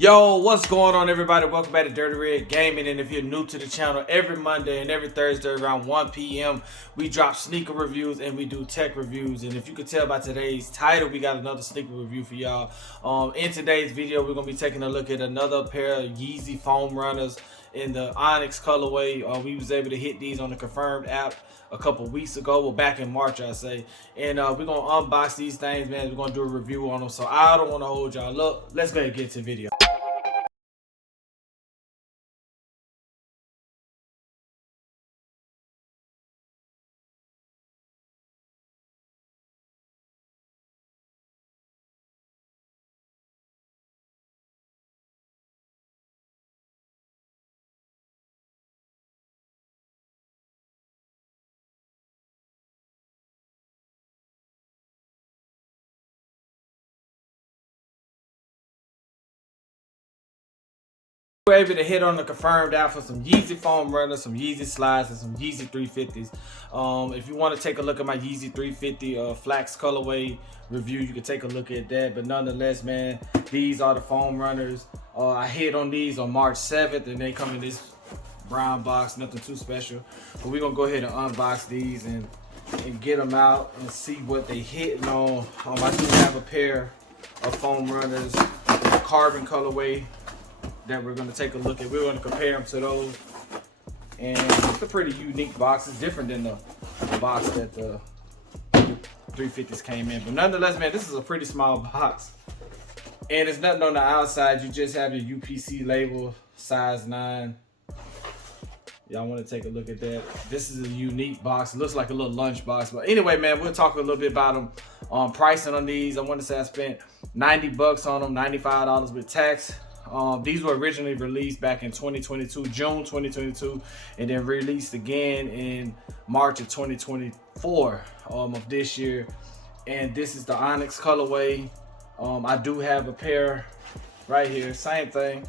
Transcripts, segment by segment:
Yo, what's going on, everybody? Welcome back to Dirty Red Gaming. And if you're new to the channel, every Monday and every Thursday around 1 p.m. we drop sneaker reviews and we do tech reviews. And if you can tell by today's title, we got another sneaker review for y'all. In today's video, we're gonna be taking a look at another pair of Yeezy Foam Runners in the Onyx colorway. We was able to hit these on the Confirmed app a couple weeks ago, well, back in March, I say. And we're gonna unbox these things, man. We're gonna do a review on them, so I don't want to hold y'all up. Let's go ahead and get to the video. We're able to hit on the Confirmed app for some Yeezy Foam Runners, some Yeezy Slides, and some Yeezy 350s. If you want to take a look at my Yeezy 350 Flax colorway review, you can take a look at that. But nonetheless, man, these are the Foam Runners. I hit on these on March 7th, and they come in this brown box, nothing too special. But we're going to go ahead and unbox these and get them out and see what they hitting on. I do have a pair of Foam Runners in the carbon colorway that we're going to take a look at. We're going to compare them to those, and it's a pretty unique box. It's different than the box that the 350s came in, but nonetheless, man, this is a pretty small box, and it's nothing on the outside. You just have your UPC label, size 9. Y'all want to take a look at that. This is a unique box. It looks like a little lunch box, but anyway, man, we'll talk a little bit about them. Pricing on these, I want to say I spent $90 on them, $95 with tax. These were originally released back in 2022, June 2022, and then released again in March of 2024 of this year. And this is the Onyx colorway. I do have a pair right here, same thing.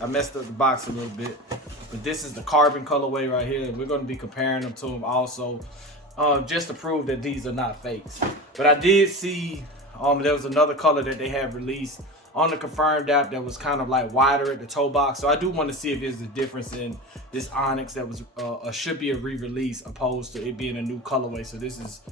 I messed up the box a little bit, but this is the carbon colorway right here. We're going to be comparing them to them also, just to prove that these are not fakes. But I did see there was another color that they have released on the Confirmed app that was kind of like wider at the toe box. So I do want to see if there's a difference in this Onyx that was should be a re-release opposed to it being a new colorway. So this is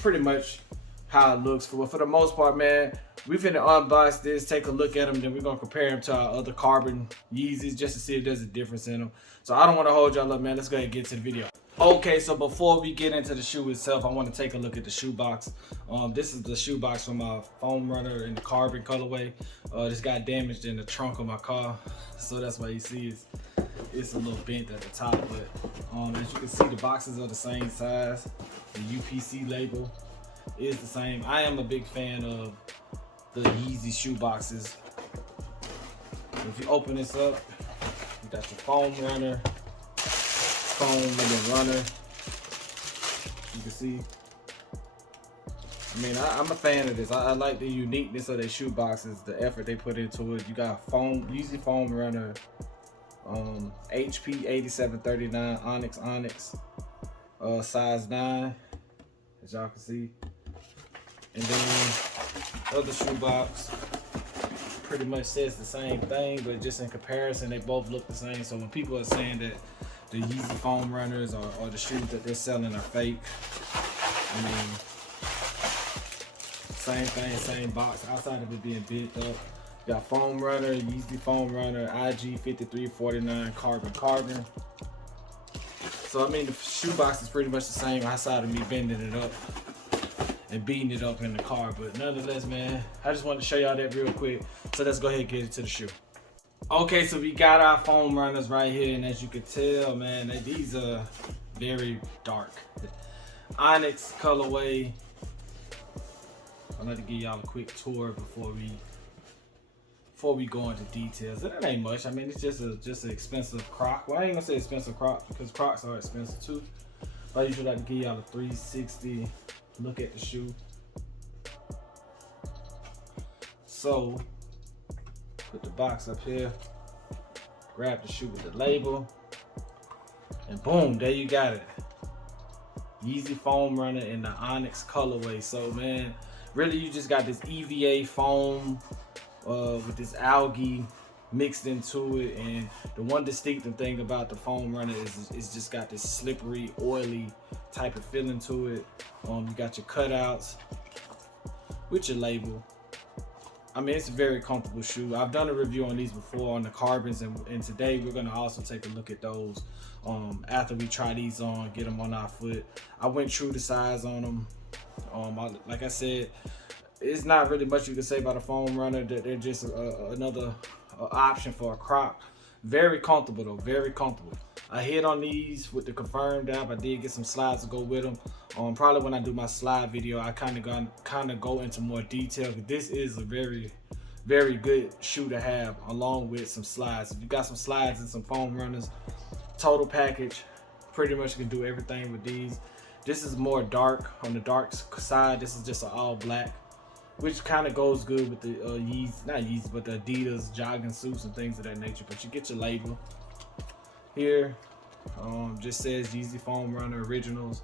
pretty much how it looks. For the most part, man, we finna unbox this, take a look at them, then we're gonna compare them to our other carbon Yeezys just to see if there's a difference in them. So I don't want to hold y'all up, man. Let's go ahead and get to the video. Okay, so before we get into the shoe itself, I want to take a look at the shoe box. This is the shoe box from my Foam Runner in the carbon colorway. This got damaged in the trunk of my car, so that's why you see it's a little bent at the top. But as you can see, the boxes are the same size. The UPC label is the same. I am a big fan of the Yeezy shoe boxes. If you open this up, you got your Foam Runner, Foam and Runner. You can see. I mean, I'm a fan of this. I like the uniqueness of their shoe boxes, the effort they put into it. You got Yeezy Foam Runner, HP 8739 Onyx, size 9, as y'all can see. And then other shoe box pretty much says the same thing, but just in comparison, they both look the same. So when people are saying that the Yeezy Foam Runners or the shoes that they're selling are fake, I mean, same thing, same box, outside of it being bent up. You got Foam Runner, Yeezy Foam Runner, IG 5349 carbon. So I mean, the shoe box is pretty much the same outside of me bending it up and beating it up in the car. But nonetheless, man, I just wanted to show y'all that real quick. So let's go ahead and get into the shoe. Okay, so we got our Foam Runners right here, and as you can tell, man, these are very dark. Onyx colorway. I'd like to give y'all a quick tour before we go into details. It ain't much. I mean, it's just an expensive Croc. Well, I ain't gonna say expensive Croc because Crocs are expensive too. But I usually like to give y'all a 360 look at the shoe. So put the box up here, grab the shoe with the label, and boom, there you got it. Yeezy Foam Runner in the Onyx colorway. So man, really you just got this EVA foam with this algae mixed into it. And the one distinctive thing about the foam runner is it's just got this slippery, oily type of feeling to it. You got your cutouts with your label. I mean, it's a very comfortable shoe. I've done a review on these before on the carbons, and today we're gonna also take a look at those after we try these on, get them on our foot. I went true to size on them. Like I said, it's not really much you can say about a foam runner. That they're just another option for a Croc. Very comfortable though, very comfortable. I hit on these with the Confirmed app. I did get some slides to go with them. Probably when I do my slide video, I kind of go into more detail. This is a very, very good shoe to have along with some slides. If you got some slides and some foam runners, total package, pretty much can do everything with these. This is more dark, on the dark side. This is just an all black, which kind of goes good with the Yeezy, not Yeezy, but the Adidas jogging suits and things of that nature. But you get your label here, just says Yeezy Foam Runner Originals.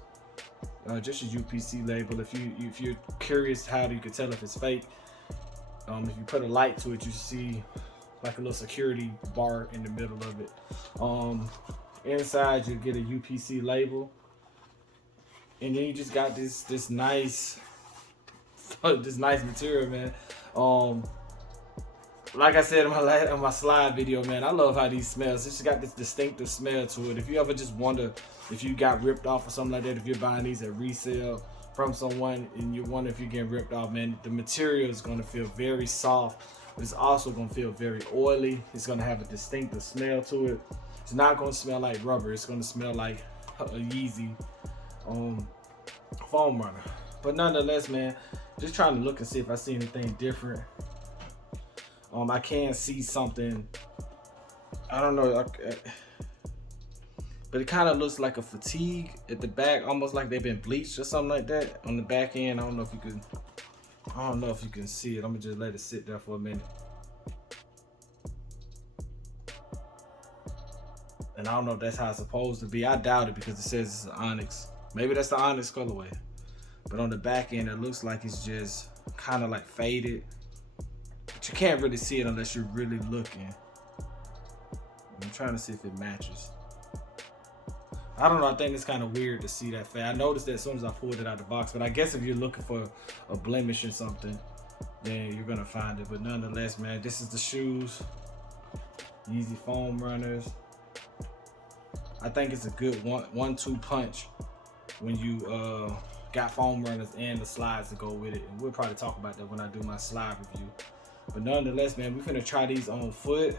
Just your UPC label. If you're curious how you can tell if it's fake, if you put a light to it, you see like a little security bar in the middle of it. Inside you get a UPC label, and then you just got this nice this nice material, man. Like I said in my slide video, man, I love how these smells. It's just got this distinctive smell to it. If you ever just wonder if you got ripped off or something like that, if you're buying these at resale from someone and you wonder if you're getting ripped off, man, the material is going to feel very soft, but it's also going to feel very oily. It's going to have a distinctive smell to it. It's not going to smell like rubber. It's going to smell like a Yeezy foam runner. But nonetheless, man, just trying to look and see if I see anything different. I can see something, I don't know, but it kind of looks like a fatigue at the back, almost like they've been bleached or something like that on the back end. I don't know if you can see it. I'm gonna just let it sit there for a minute. And I don't know if that's how it's supposed to be. I doubt it because it says it's an Onyx. Maybe that's the Onyx colorway. But on the back end, it looks like it's just kind of like faded. But you can't really see it unless you're really looking. I'm trying to see if it matches. I don't know, I think it's kind of weird to see that fade. I noticed that as soon as I pulled it out of the box, but I guess if you're looking for a blemish or something, then you're gonna find it. But nonetheless, man, this is the shoes. Yeezy Foam Runners. I think it's a good one-two punch when you got foam runners and the slides to go with it. And we'll probably talk about that when I do my slide review. But nonetheless, man, we're gonna try these on foot.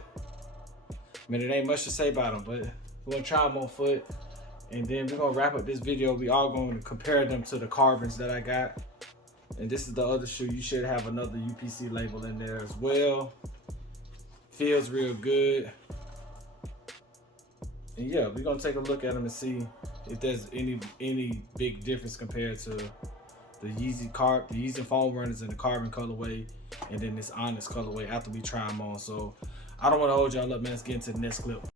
I mean, it ain't much to say about them, but we're gonna try them on foot. And then we're gonna wrap up this video. We are going to compare them to the carbons that I got. And this is the other shoe. You should have another UPC label in there as well. Feels real good. And yeah, we're gonna take a look at them and see if there's any big difference compared to the Yeezy Foam Runners in the carbon colorway, and then this Onyx colorway after we try them on. So I don't want to hold y'all up, man. Let's get into the next clip.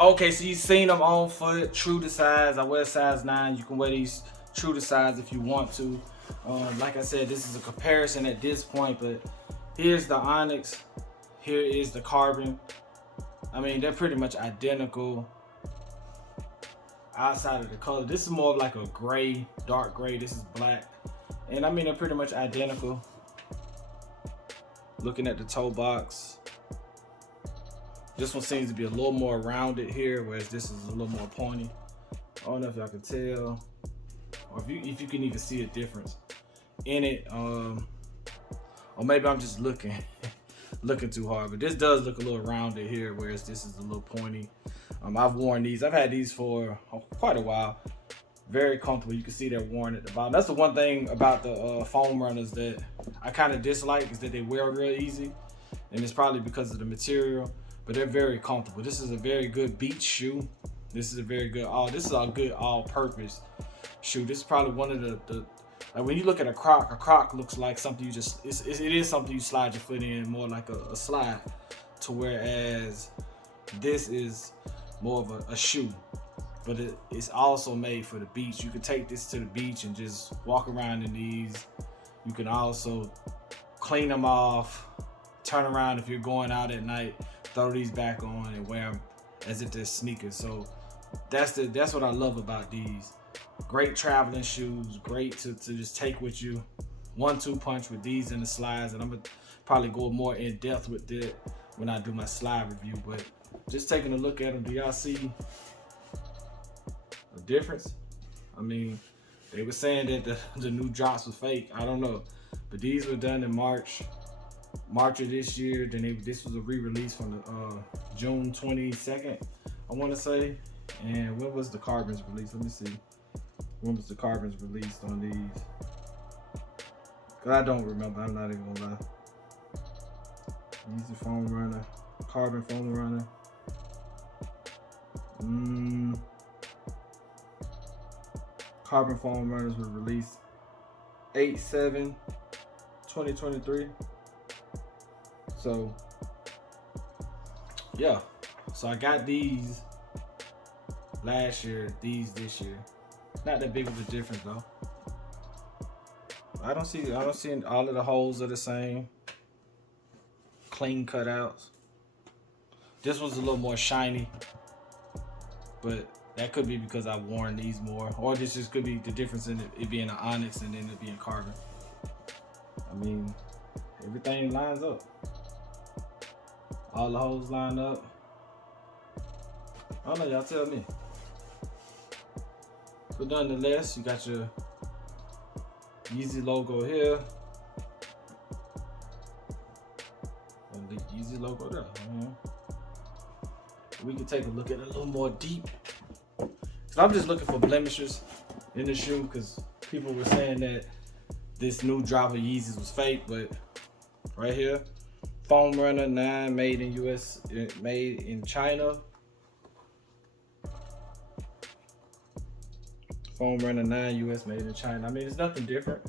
Okay, so you've seen them on foot, true to size. I wear size 9. You can wear these true to size if you want to. Like I said, this is a comparison at this point, but here's the Onyx, here is the carbon. I mean, they're pretty much identical outside of the color. This is more of like a gray, dark gray. This is black. And I mean, they're pretty much identical. Looking at the toe box, This one seems to be a little more rounded here, whereas this is a little more pointy. I don't know if y'all can tell, or if you can even see a difference in it. Or maybe I'm just looking too hard, but this does look a little rounded here, whereas this is a little pointy. I've worn these. I've had these for quite a while. Very comfortable. You can see they're worn at the bottom. That's the one thing about the foam runners that I kind of dislike, is that they wear real easy, and it's probably because of the material, but they're very comfortable. This is a very good beach shoe. This is a very good this is a good all-purpose shoe. This is probably one of the like, when you look at a croc looks like something you just, it is something you slide your foot in, more like a slide, to whereas this is more of a shoe, but it's also made for the beach. You can take this to the beach and just walk around in these. You can also clean them off, turn around if you're going out at night, throw these back on and wear them as if they're sneakers. So that's what I love about these. Great traveling shoes, great to just take with you. 1-2 punch with these and the slides, and I'm gonna probably go more in depth with it when I do my slide review. But just taking a look at them, do y'all see a difference? I mean, they were saying that the new drops was fake. I don't know, but these were done in March of this year. Then this was a re-release from the June 22nd, I want to say. And when was the carbons released? Let me see. When was the carbons released on these? Cause I don't remember. I'm not even gonna lie. Yeezy Foam Runner, Carbon Foam Runner. Carbon Foam Runners were released 8/7/2023. So yeah, so I got these last year, these this year. Not that big of a difference though. I don't see all of the holes are the same. Clean cutouts. This one's a little more shiny, but that could be because I've worn these more, or this just could be the difference in it being an Onyx and then it being carbon. I mean, everything lines up. All the holes line up. I don't know, y'all tell me. But nonetheless, you got your Yeezy logo here. And the Yeezy logo there. We can take a look at it a little more deep. Cause I'm just looking for blemishes in the shoe, because people were saying that this new drop of Yeezys was fake, but right here, Foam Runner 9, made in US, made in China. Foam Runner 9 US, made in China. I mean, it's nothing different.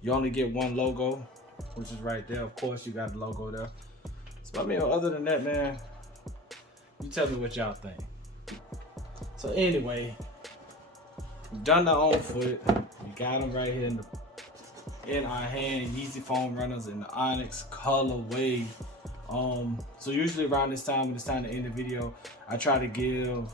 You only get one logo, which is right there. Of course, you got the logo there. So I mean, other than that, man, you tell me what y'all think. So anyway, we've done the on foot. We got them right here in our hand. Yeezy Foam Runners in the Onyx colorway. So usually around this time, when it's time to end the video, I try to give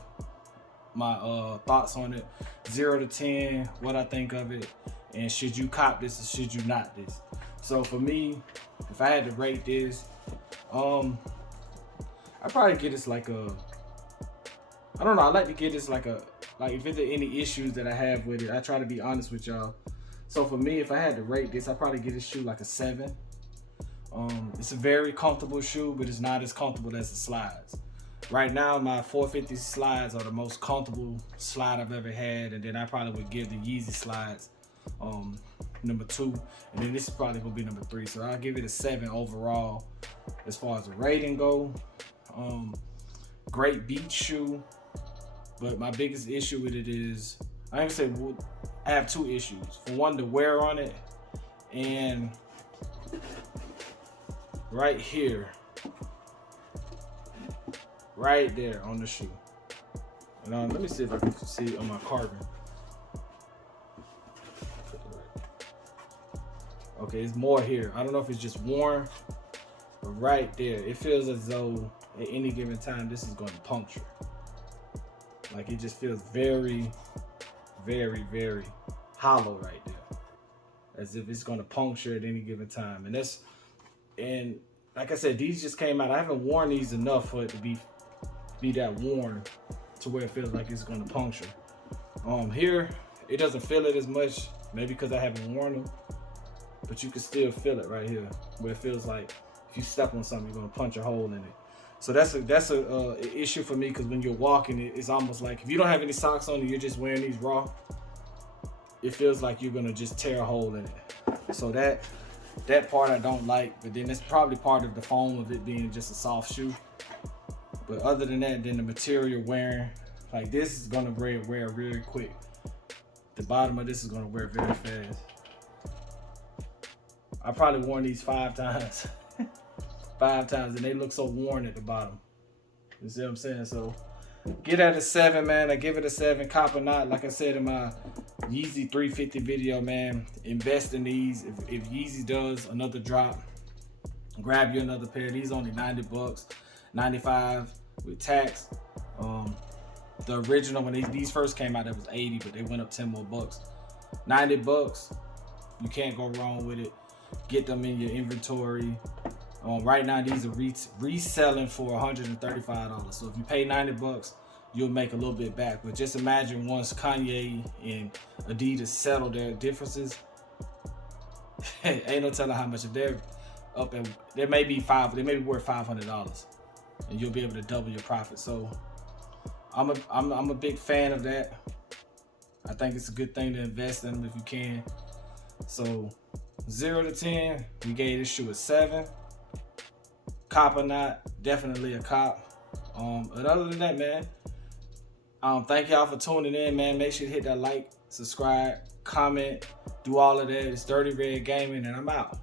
my thoughts on it, 0 to 10, what I think of it, and should you cop this or should you not this. So for me, if I had to rate this, I'd probably get this like a, I don't know, I like to get this like a, like if there any issues that I have with it, I try to be honest with y'all. So for me, if I had to rate this, I'd probably give this shoe like a 7. It's a very comfortable shoe, but it's not as comfortable as the slides. Right now, my 450 slides are the most comfortable slide I've ever had, and then I probably would give the Yeezy slides number 2, and then this is probably gonna be number 3. So I'll give it a 7 overall as far as the rating go. Great beach shoe, but my biggest issue with it is, I have 2 issues. For one, the wear on it, and right here, right there on the shoe. And let me see if I can see it on my carbon. Okay, it's more here. I don't know if it's just worn, but right there, it feels as though at any given time this is going to puncture. Like, it just feels very, very, very hollow right there, as if it's going to puncture at any given time. And like I said, these just came out. I haven't worn these enough for it to be that worn to where it feels like it's gonna puncture. Here, it doesn't feel it as much, maybe because I haven't worn them, but you can still feel it right here, where it feels like if you step on something, you're gonna punch a hole in it. So that's a issue for me, because when you're walking, it's almost like if you don't have any socks on and you're just wearing these raw, it feels like you're gonna just tear a hole in it. So that part I don't like, but then it's probably part of the foam of it being just a soft shoe. But other than that, then the material wearing, like this is gonna wear really quick. The bottom of this is gonna wear very fast. I probably worn these 5 times. 5 times, and they look so worn at the bottom. You see what I'm saying? So get at a 7, man. I give it a 7. Cop or not, like I said in my Yeezy 350 video, man, invest in these. If Yeezy does another drop, grab you another pair. These only 90 bucks, 95 with tax. The original, when these first came out, it was 80, but they went up 10 more bucks. 90 bucks, you can't go wrong with it. Get them in your inventory. Right now, these are reselling for $135. So if you pay 90 bucks, you'll make a little bit back. But just imagine once Kanye and Adidas settle their differences, ain't no telling how much they're up at. They may be worth $500, and you'll be able to double your profit. So I'm a big fan of that. I think it's a good thing to invest in them if you can. So 0 to 10, we gave this shoe a 7. Cop or not, definitely a cop. But other than that, man, thank y'all for tuning in, man. Make sure you hit that like, subscribe, comment, do all of that. It's Dirty Red Gaming, and I'm out.